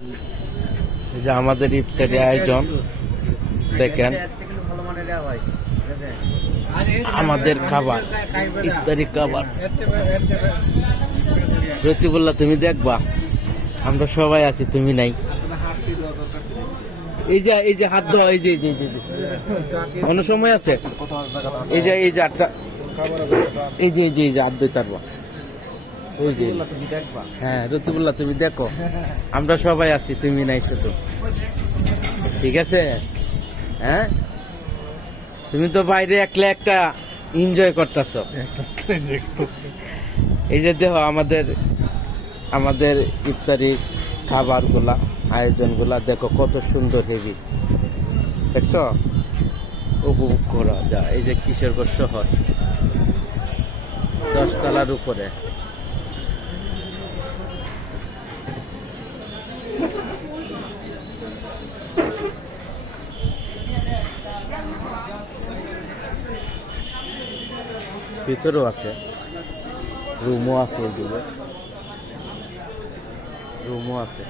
এই যে আমাদের ইফতারি আয়োজন দেখেন, আমাদের খাবার, ইফতারি খাবার। রতিবুল্লাহ তুমি দেখবা, আমরা সবাই আছি, তুমি নাই। এই যে হাত দাও, এই যে কোনো সময় আছে, এই যে আটটা, এই যে হাত দিতে পারবা, ওই যে। হ্যাঁ রতিবুল্লাহ তুমি দেখো, আমরা সবাই আছি, তুমি নাই শুধু। ঠিক আছে? হ্যাঁ, তুমি তো বাইরে একলা একটা এনজয় করতেছ। এই যে দেখো আমাদের ইফতারি খাবারগুলা, আয়োজনগুলা দেখো কত সুন্দর, হেভি। দেখছ, উপভোগ করা যায়। এই যে কিশোরগঞ্জ শহর, 10 তলার উপরে। ভিতরেও আছে, রুমও আছে, এগুলো রুমও আছে।